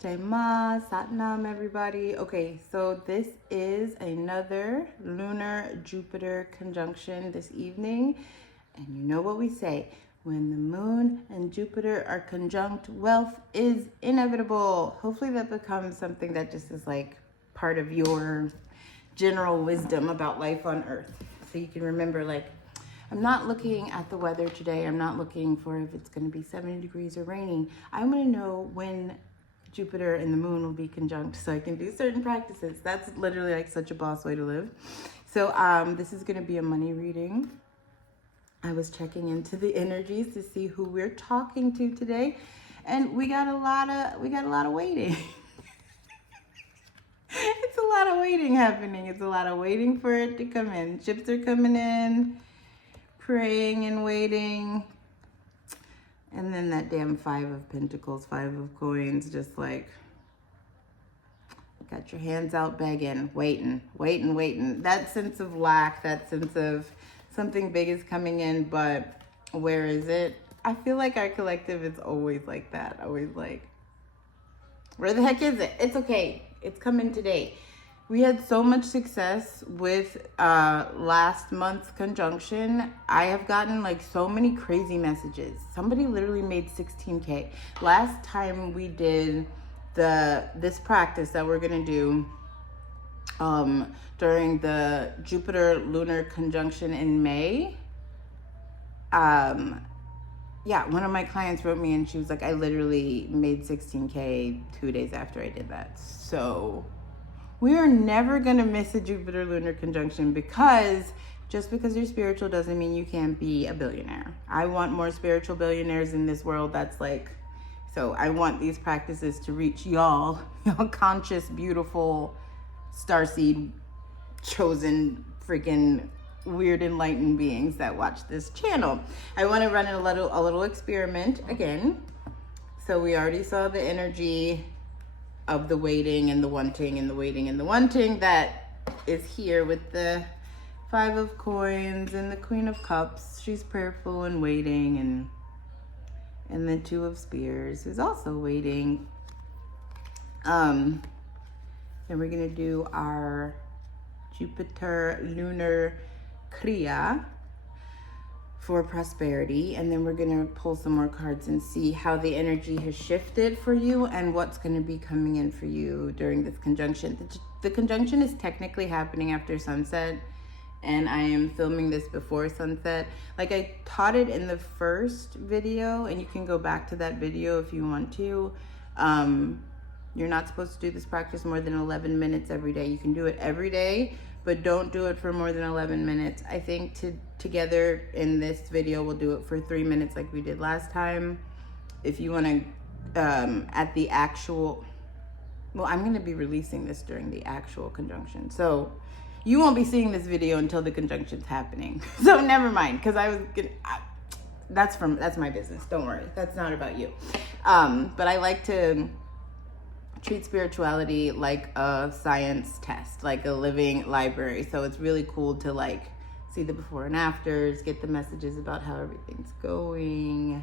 Jai Ma, Satnam, everybody. Okay, so this is another lunar Jupiter conjunction this evening. And you know what we say, when the moon and Jupiter are conjunct, wealth is inevitable. Hopefully that becomes something that just is like part of your general wisdom about life on earth. So you can remember, like, I'm not looking at the weather today. I'm not looking for if it's going to be 70 degrees or raining. I'm going to know when Jupiter and the moon will be conjunct so I can do certain practices. That's literally like such a boss way to live. So this is going to be a money reading. I was checking into the energies to see who we're talking to today, and we got a lot of waiting. It's a lot of waiting happening. It's a lot of waiting for it to come in. Ships are coming in, praying and waiting. And then that damn 5 of Pentacles, 5 of Coins, just like, got your hands out begging, waiting. That sense of lack, that sense of something big is coming in, but where is it? I feel like our collective is always like that. Always like, where the heck is it? It's okay. It's coming today. We had so much success with last month's conjunction. I have gotten like so many crazy messages. Somebody literally made 16K. Last time we did this practice that we're gonna do during the Jupiter lunar conjunction in May. Yeah, one of my clients wrote me and she was like, I literally made 16K 2 days after I did that. So we are never going to miss a Jupiter lunar conjunction, because just because you're spiritual doesn't mean you can't be a billionaire. I want more spiritual billionaires in this world. That's like, so I want these practices to reach y'all conscious, beautiful, starseed, chosen, freaking weird enlightened beings that watch this channel. I want to run a little experiment again. So we already saw the energy of the waiting and the wanting and the waiting and the wanting that is here with the 5 of Coins and the Queen of Cups. She's prayerful and waiting, and the 2 of Spears is also waiting. And we're gonna do our Jupiter lunar Kriya for prosperity, and then we're gonna pull some more cards and see how the energy has shifted for you and what's gonna be coming in for you during this conjunction. The conjunction is technically happening after sunset, and I am filming this before sunset. Like, I taught it in the first video, and you can go back to that video if you want to. You're not supposed to do this practice more than 11 minutes every day. You can do it every day, but don't do it for more than 11 minutes. I think together in this video, we'll do it for 3 minutes like we did last time. If you want to, at the actual, well, I'm going to be releasing this during the actual conjunction. So you won't be seeing this video until the conjunction's happening. So never mind, because that's my business. Don't worry. That's not about you. But I like to treat spirituality like a science test, like a living library. So it's really cool to like see the before and afters, get the messages about how everything's going.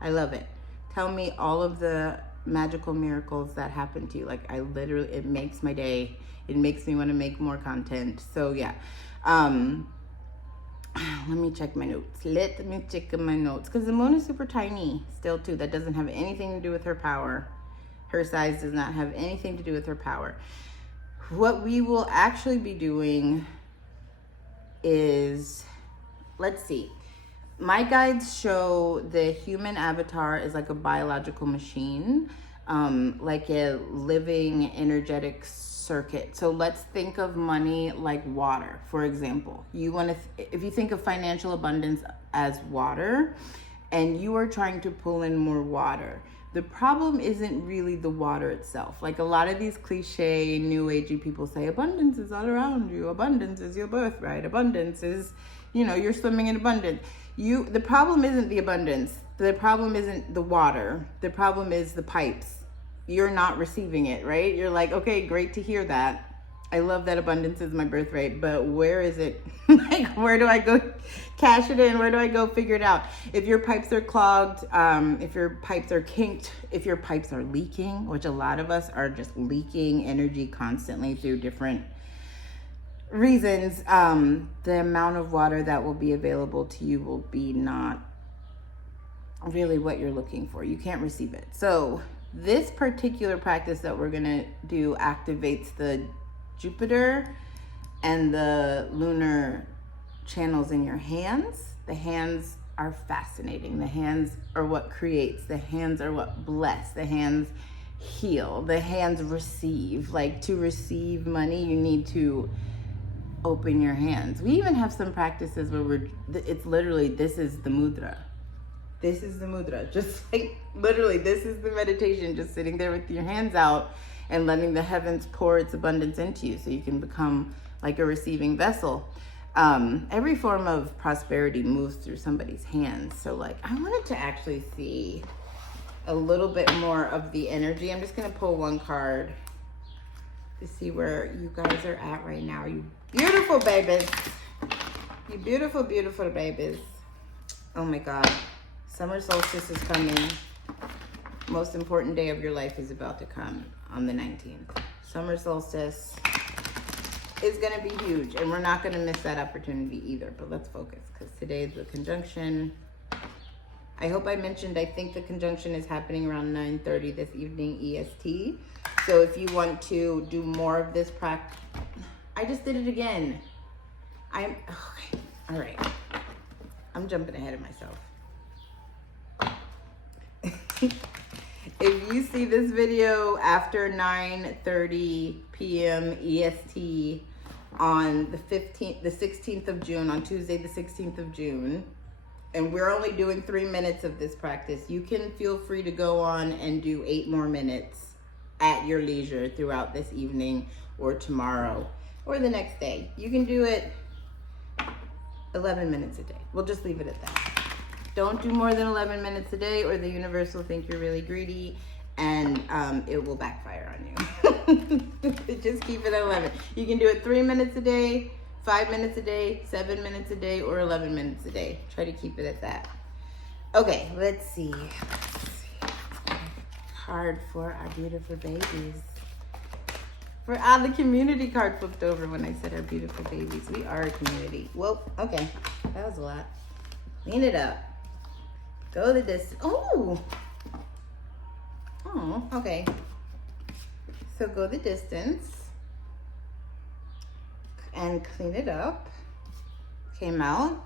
I love it. Tell me all of the magical miracles that happen to you. Like, it makes my day. It makes me want to make more content. So yeah. Let me check my notes. Because the moon is super tiny still too. That doesn't have anything to do with her power. Her size does not have anything to do with her power. What we will actually be doing is, let's see. My guides show the human avatar is like a biological machine, like a living energetic circuit. So let's think of money like water, for example. If you think of financial abundance as water, and you are trying to pull in more water, the problem isn't really the water itself. Like, a lot of these cliche new agey people say, abundance is all around you. Abundance is your birthright. Abundance is, you're swimming in abundance. The problem isn't the abundance. The problem isn't the water. The problem is the pipes. You're not receiving it, right? You're like, okay, great to hear that. I love that abundance is my birthright, but where is it? Like, where do I go cash it in? Where do I go figure it out? If your pipes are clogged, if your pipes are kinked, if your pipes are leaking, which a lot of us are just leaking energy constantly through different reasons, the amount of water that will be available to you will be not really what you're looking for. You can't receive it. So this particular practice that we're going to do activates the Jupiter and the lunar channels in your hands. The hands are fascinating. The hands are what creates. The hands are what bless. The hands heal. The hands receive. Like, to receive money, you need to open your hands. We even have some practices where it's literally, this is the mudra. This is the mudra. Just like, literally, this is the meditation, just sitting there with your hands out and letting the heavens pour its abundance into you so you can become like a receiving vessel. Every form of prosperity moves through somebody's hands. So like, I wanted to actually see a little bit more of the energy. I'm just going to pull one card to see where you guys are at right now. You beautiful babies. You beautiful, beautiful babies. Oh my God. Summer solstice is coming. Most important day of your life is about to come on the 19th. Summer solstice is going to be huge, and we're not going to miss that opportunity either. But let's focus, because today is the conjunction. I hope I mentioned, I think the conjunction is happening around 9:30 this evening EST. So if you want to do more of this practice, I just did it again. Okay. All right. I'm jumping ahead of myself. If you see this video after 9:30 p.m. EST on the 16th of June, on Tuesday, the 16th of June, and we're only doing 3 minutes of this practice, you can feel free to go on and do 8 more minutes at your leisure throughout this evening or tomorrow or the next day. You can do it 11 minutes a day. We'll just leave it at that. Don't do more than 11 minutes a day, or the universe will think you're really greedy, and it will backfire on you. Just keep it at 11. You can do it 3 minutes a day, 5 minutes a day, 7 minutes a day, or 11 minutes a day. Try to keep it at that. Okay, let's see. Card for our beautiful babies. For the community card flipped over when I said our beautiful babies. We are a community. Whoa, okay. That was a lot. Clean it up. Go the distance. Oh, okay. So go the distance and clean it up. Came out.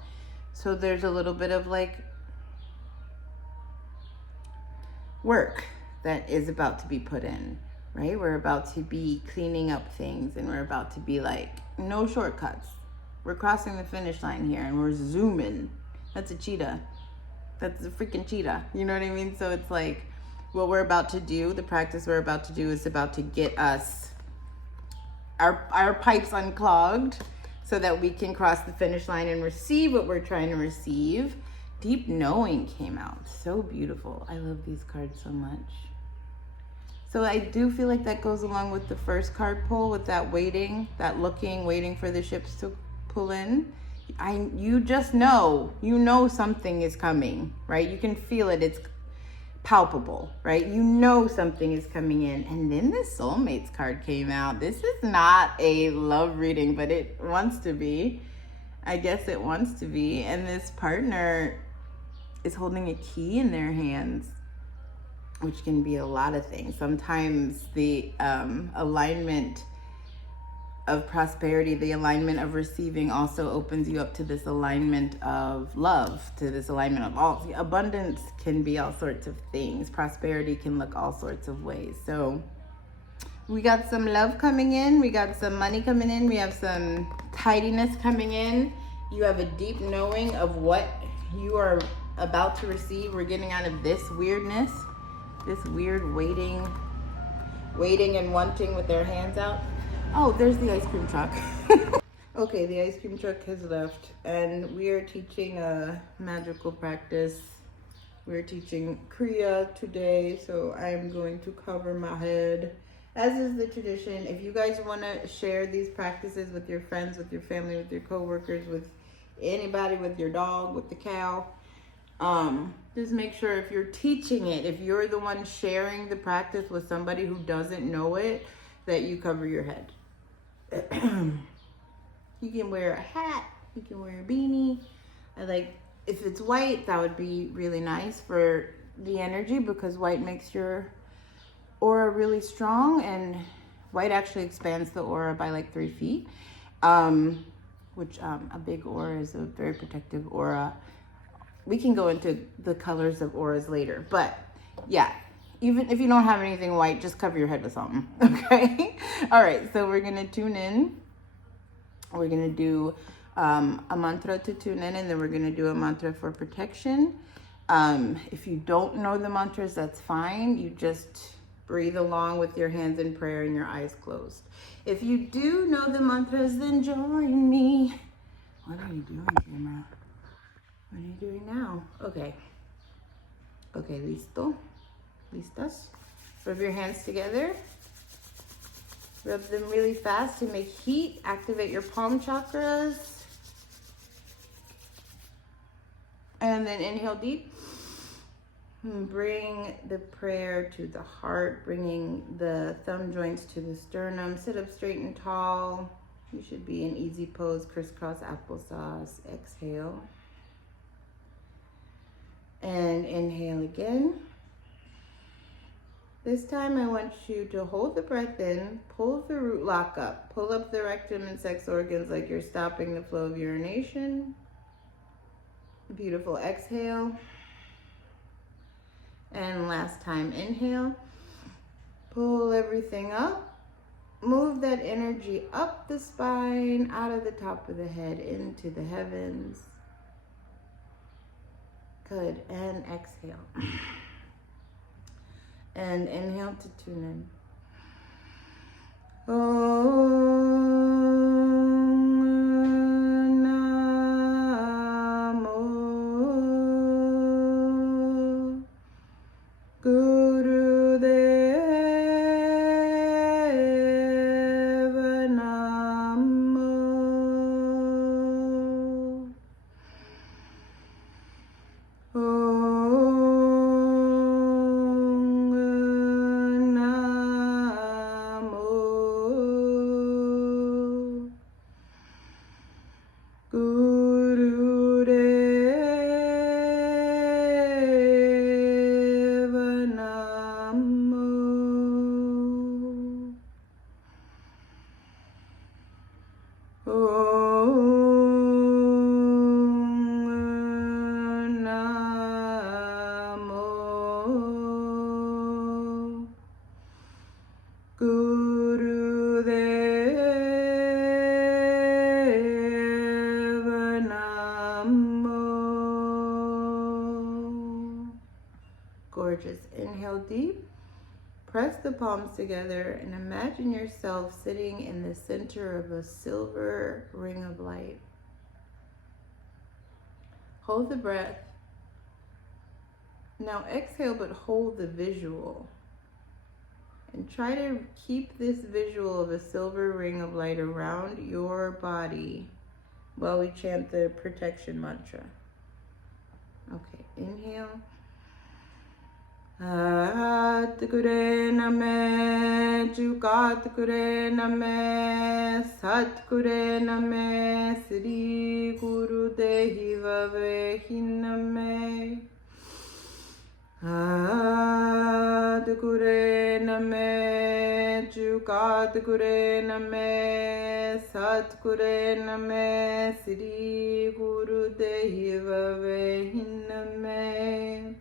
So there's a little bit of like work that is about to be put in, right? We're about to be cleaning up things, and we're about to be like, no shortcuts. We're crossing the finish line here, and we're zooming. That's a cheetah. That's a freaking cheetah. You know what I mean? So it's like, what we're about to do, the practice we're about to do is about to get us, our pipes unclogged so that we can cross the finish line and receive what we're trying to receive. Deep knowing came out. So beautiful. I love these cards so much. So I do feel like that goes along with the first card pull, with that waiting, that looking, waiting for the ships to pull in. You just know, something is coming, right? You can feel it. It's palpable, right? You know something is coming in. And then the soulmates card came out. This is not a love reading, but it wants to be. I guess it wants to be. And this partner is holding a key in their hands, which can be a lot of things. Sometimes the alignment of prosperity, the alignment of receiving, also opens you up to this alignment of love, to this alignment of all. Abundance can be all sorts of things. Prosperity can look all sorts of ways. So we got some love coming in. We got some money coming in. We have some tidiness coming in. You have a deep knowing of what you are about to receive. We're getting out of this weirdness, this weird waiting and wanting with their hands out. Oh, there's the ice cream truck. Okay, the ice cream truck has left, and we are teaching a magical practice. We're teaching Kriya today, so I'm going to cover my head as is the tradition, if you guys want to share these practices with your friends, with your family, with your coworkers, with anybody, with your dog, with the cow, just make sure if you're teaching it, if you're the one sharing the practice with somebody who doesn't know it, that you cover your head. You can wear a hat, you can wear a beanie. If it's white, that would be really nice for the energy, because white makes your aura really strong, and white actually expands the aura by like 3 feet, which a big aura is a very protective aura. We can go into the colors of auras later, but yeah, even if you don't have anything white, just cover your head with something, okay? All right, so we're gonna tune in. We're gonna do a mantra to tune in, and then we're gonna do a mantra for protection. If you don't know the mantras, that's fine. You just breathe along with your hands in prayer and your eyes closed. If you do know the mantras, then join me. What are you doing, camera? What are you doing now? Okay. Okay, listo? Listas? Rub your hands together. Rub them really fast to make heat. Activate your palm chakras. And then inhale deep. Bring the prayer to the heart, bringing the thumb joints to the sternum. Sit up straight and tall. You should be in easy pose, crisscross applesauce. Exhale. And inhale again. This time I want you to hold the breath in, pull the root lock up, pull up the rectum and sex organs like you're stopping the flow of urination. Beautiful. Exhale. And last time, inhale. Pull everything up. Move that energy up the spine, out of the top of the head, into the heavens. Good. And exhale. And inhale to tune in. Om Namo Gurudeva Namo. Gorgeous. Inhale deep. Press the palms together and imagine yourself sitting in the center of a silver ring of light. Hold the breath. Now exhale, but hold the visual. And try to keep this visual of a silver ring of light around your body while we chant the protection mantra. Okay, inhale. At Gure Name, Jugat Gure Name, Sat Gure Name, Sri Guru Deva Vehiname. At Gure Name, Jugat Gure Name, Sat Gure Name, Sri Guru Deva Vehiname.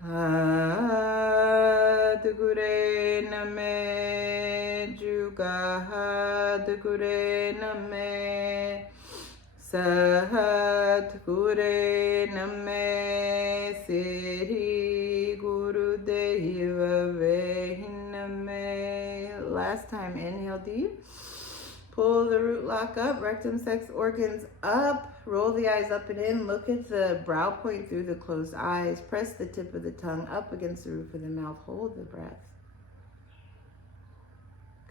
Had Gure Name, Jugad Gure Name, Sat Gure Name, Sri Guru Deva Vehiname. Last time, inhale deep. Pull the root lock up, rectum, sex organs up. Roll the eyes up and in. Look at the brow point through the closed eyes. Press the tip of the tongue up against the roof of the mouth. Hold the breath.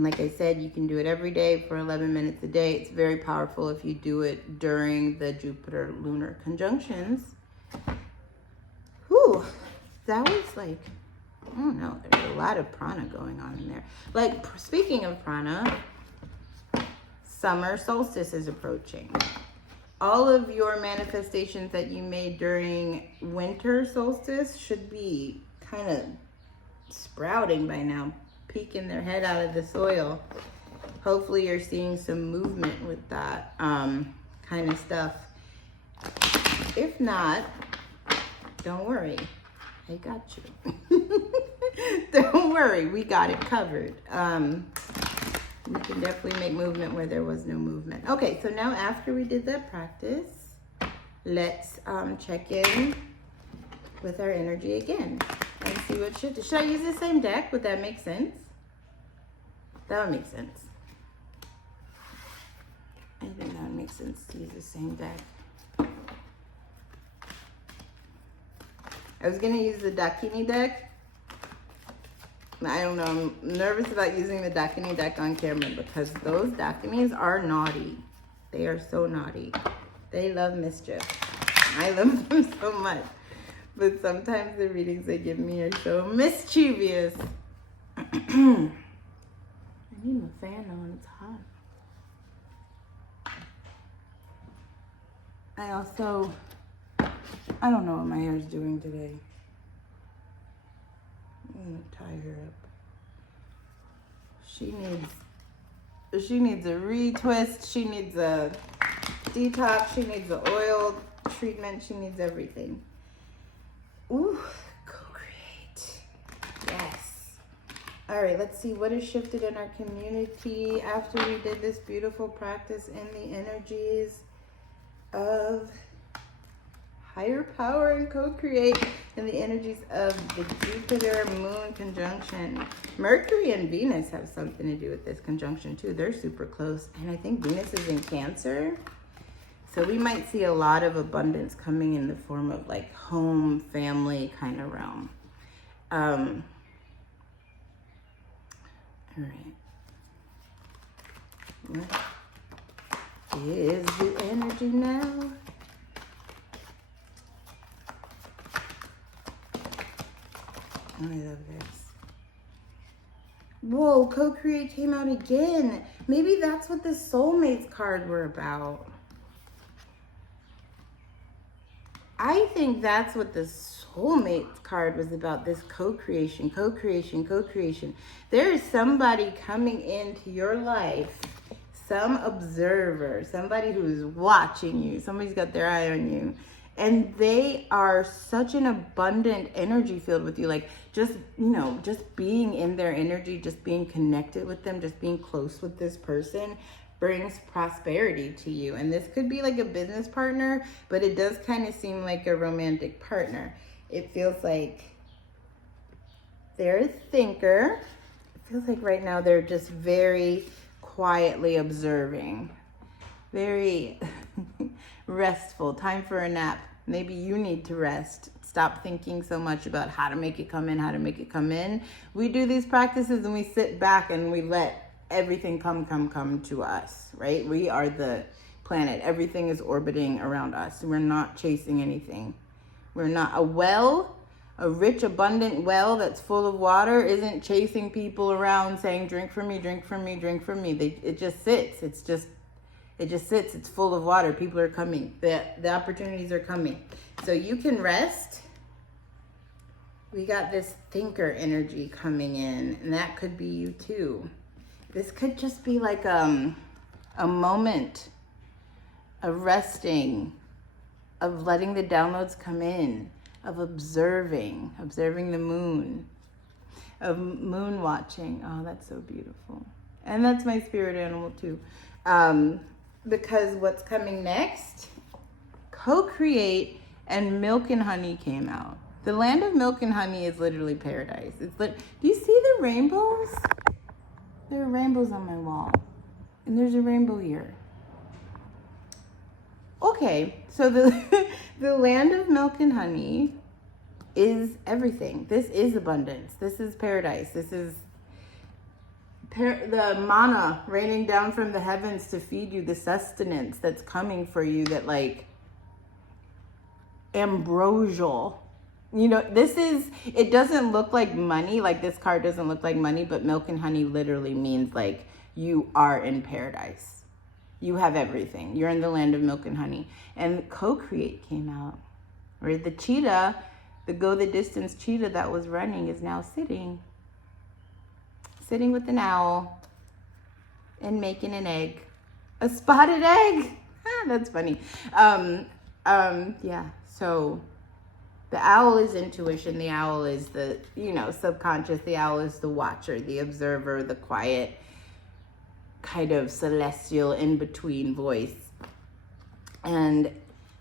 And like I said, you can do it every day for 11 minutes a day. It's very powerful if you do it during the Jupiter-lunar conjunctions. Whew, that was like, I don't know, there's a lot of prana going on in there. Like, speaking of prana, summer solstice is approaching. All of your manifestations that you made during winter solstice should be kind of sprouting by now, peeking their head out of the soil. Hopefully you're seeing some movement with that kind of stuff. If not, don't worry, I got you. Don't worry, we got it covered. You can definitely make movement where there was no movement. Okay, so now after we did that practice, let's check in with our energy again and see what should I use the same deck? Would that make sense? That would make sense. I think that would make sense to use the same deck. I was gonna use the Dakini deck. I don't know, I'm nervous about using the Dakini deck on camera because those Dakinis are naughty. They are so naughty. They love mischief. I love them so much. But sometimes the readings they give me are so mischievous. I need my fan on, it's hot. I don't know what my hair is doing today. I'm gonna tie her up. She needs a retwist, she needs a detox, she needs the oil treatment, she needs everything. Ooh, co-create. Yes. All right, let's see what has shifted in our community after we did this beautiful practice in the energies of higher power and co-create in the energies of the Jupiter moon conjunction. Mercury and Venus have something to do with this conjunction too. They're super close. And I think Venus is in Cancer. So we might see a lot of abundance coming in the form of like home, family kind of realm. All right. What is the energy now? I love this. Whoa, co-create came out again. Maybe that's what the soulmates card were about. I think that's what the soulmates card was about, this co-creation, co-creation, co-creation. There is somebody coming into your life, some observer, somebody who's watching you, somebody's got their eye on you. And they are such an abundant energy field with you. Like just, just being in their energy, just being connected with them, just being close with this person brings prosperity to you. And this could be like a business partner, but it does kind of seem like a romantic partner. It feels like they're a thinker. It feels like right now they're just very quietly observing, very restful, time for a nap. Maybe you need to rest. Stop thinking so much about how to make it come in, how to make it come in. We do these practices and we sit back and we let everything come to us, right? We are the planet. Everything is orbiting around us. We're not chasing anything. We're not a rich, abundant well that's full of water isn't chasing people around saying, drink from me, drink from me, drink from me. It just sits. It just sits. It's full of water. People are coming. The opportunities are coming. So you can rest. We got this thinker energy coming in, and that could be you too. This could just be like a moment of resting, of letting the downloads come in, of observing the moon, of moon watching. Oh, that's so beautiful. And that's my spirit animal too. Because what's coming next, co-create and milk and honey came out. The land of milk and honey is literally paradise. Do you see the rainbows? There are rainbows on my wall. And there's a rainbow here. Okay, so the land of milk and honey is everything. This is abundance. This is paradise. This is the manna raining down from the heavens to feed you, the sustenance that's coming for you, that like ambrosial. You know, it doesn't look like money. Like this card doesn't look like money, but milk and honey literally means like you are in paradise. You have everything. You're in the land of milk and honey. And co-create came out. Where the cheetah, the go the distance cheetah that was running is now sitting with an owl and making an egg. A spotted egg. That's funny. Yeah, so the owl is intuition. The owl is the, subconscious. The owl is the watcher, the observer, the quiet, kind of celestial in-between voice. And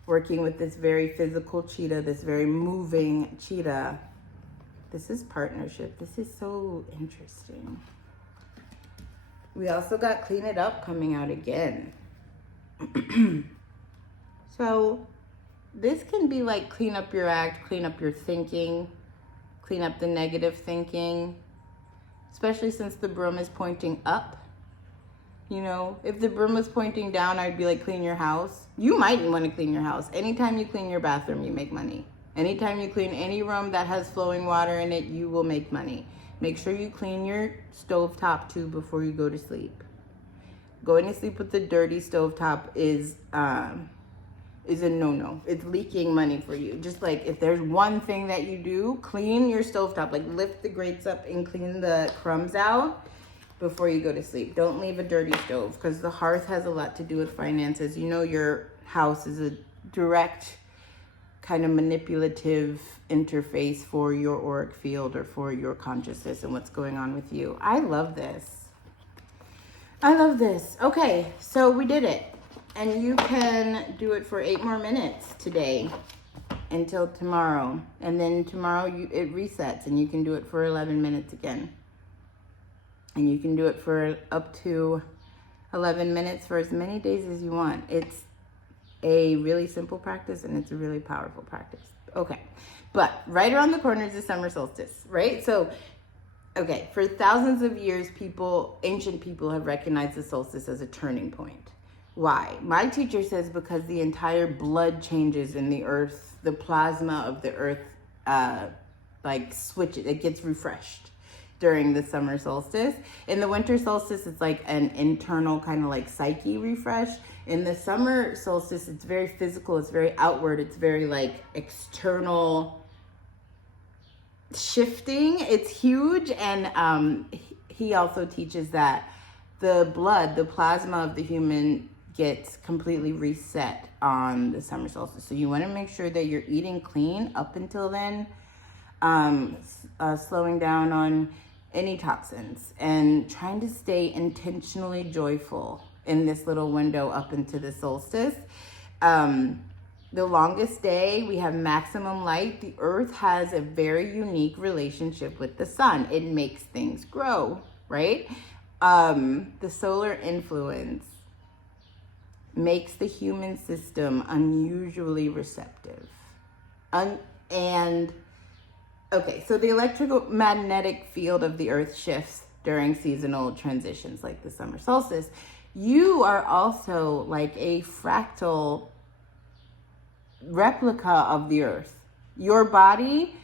working with this very physical cheetah, this very moving cheetah. This is partnership. This is so interesting. We also got Clean It Up coming out again. So this can be like clean up your act, clean up your thinking, clean up the negative thinking, especially since the broom is pointing up. You know, if the broom was pointing down, I'd be like, clean your house. You might want to clean your house. Anytime you clean your bathroom, you make money. Anytime you clean any room that has flowing water in it, you will make money. Make sure you clean your stovetop too before you go to sleep. Going to sleep with the dirty stovetop is a no-no. It's leaking money for you. Just like if there's one thing that you do, clean your stovetop. Like lift the grates up and clean the crumbs out before you go to sleep. Don't leave a dirty stove, because the hearth has a lot to do with finances. You know, your house is a direct kind of manipulative interface for your auric field or for your consciousness and what's going on with you. I love this. Okay, so we did it. And you can do it for 8 more minutes today until tomorrow. And then tomorrow it resets and you can do it for 11 minutes again. And you can do it for up to 11 minutes for as many days as you want. It's a really simple practice and it's a really powerful practice. Okay, but right around the corner is the summer solstice, right? So, okay, for thousands of years, ancient people have recognized the solstice as a turning point. Why? My teacher says because the entire blood changes in the earth, the plasma of the earth, switches, it gets refreshed during the summer solstice. In the winter solstice, it's like an internal kind of like psyche refresh. In the summer solstice, it's very physical, it's very outward, it's very like external shifting. It's huge. And he also teaches that the blood, the plasma of the human gets completely reset on the summer solstice. So you want to make sure that you're eating clean up until then, slowing down on any toxins and trying to stay intentionally joyful in this little window up into the solstice. The longest day, we have maximum light. The earth has a very unique relationship with the sun. It makes things grow, right? The solar influence makes the human system unusually receptive. Okay, so the electromagnetic field of the earth shifts during seasonal transitions like the summer solstice. You are also like a fractal replica of the earth. Your body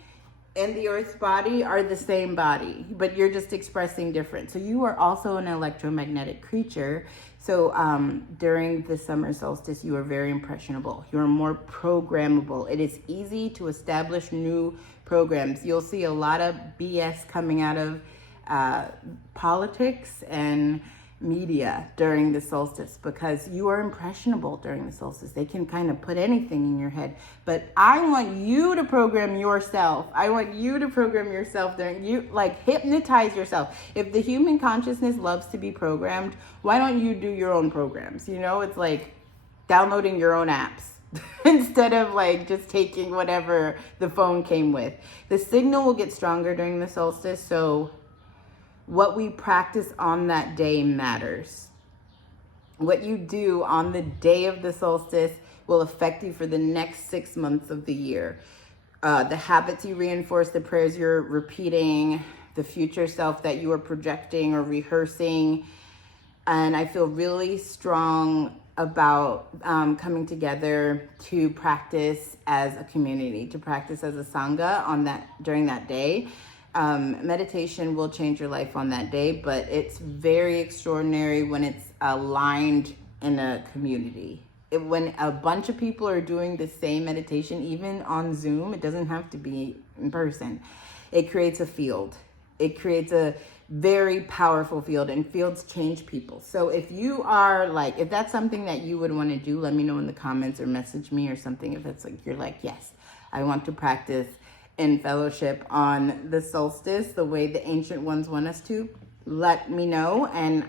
and the earth's body are the same body, but you're just expressing different. So you are also an electromagnetic creature. So during the summer solstice, you are very impressionable. You're more programmable. It is easy to establish new programs. You'll see a lot of BS coming out of politics and media during the solstice because you are impressionable during the solstice. They can kind of put anything in your head. But I want you to program yourself. I want you to program yourself hypnotize yourself. If the human consciousness loves to be programmed, why don't you do your own programs? You know, it's like downloading your own apps instead of like just taking whatever the phone came with. The signal will get stronger during the solstice, so what we practice on that day matters. What you do on the day of the solstice will affect you for the next 6 months of the year. The habits you reinforce, the prayers you're repeating, the future self that you are projecting or rehearsing. And I feel really strong about coming together to practice as a community, to practice as a sangha during that day. Meditation will change your life on that day, but it's very extraordinary when it's aligned in a community. When a bunch of people are doing the same meditation, even on Zoom, it doesn't have to be in person. It creates a field. It creates a very powerful field, and fields change people. So if you are like, if that's something that you would want to do, let me know in the comments or message me or something. If it's like, you're like, yes, I want to practice in fellowship on the solstice the way the ancient ones want us to, let me know. And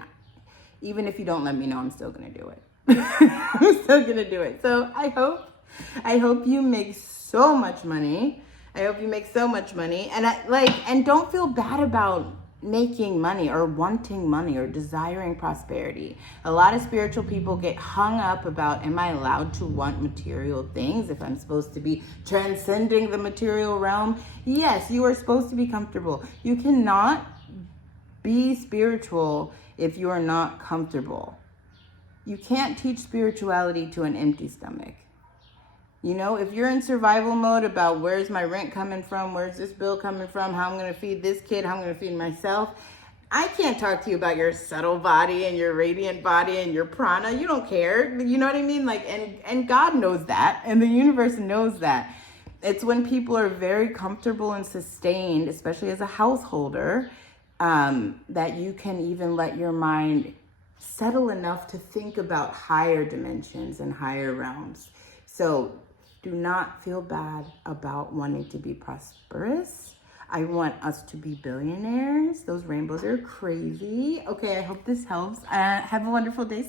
even if you don't let me know, I'm still going to do it. I'm still going to do it. So I hope you make so much money. I hope you make so much money. And and don't feel bad about making money or wanting money or desiring prosperity. A lot of spiritual people get hung up about, am I allowed to want material things if I'm supposed to be transcending the material realm? Yes, you are supposed to be comfortable. You cannot be spiritual if you are not comfortable. You can't teach spirituality to an empty stomach. You know, if you're in survival mode about where's my rent coming from, where's this bill coming from, how I'm going to feed this kid, how I'm going to feed myself, I can't talk to you about your subtle body and your radiant body and your prana. You don't care. You know what I mean? Like, and God knows that, and the universe knows that. It's when people are very comfortable and sustained, especially as a householder, that you can even let your mind settle enough to think about higher dimensions and higher realms. So do not feel bad about wanting to be prosperous. I want us to be billionaires. Those rainbows are crazy. Okay, I hope this helps. Have a wonderful day.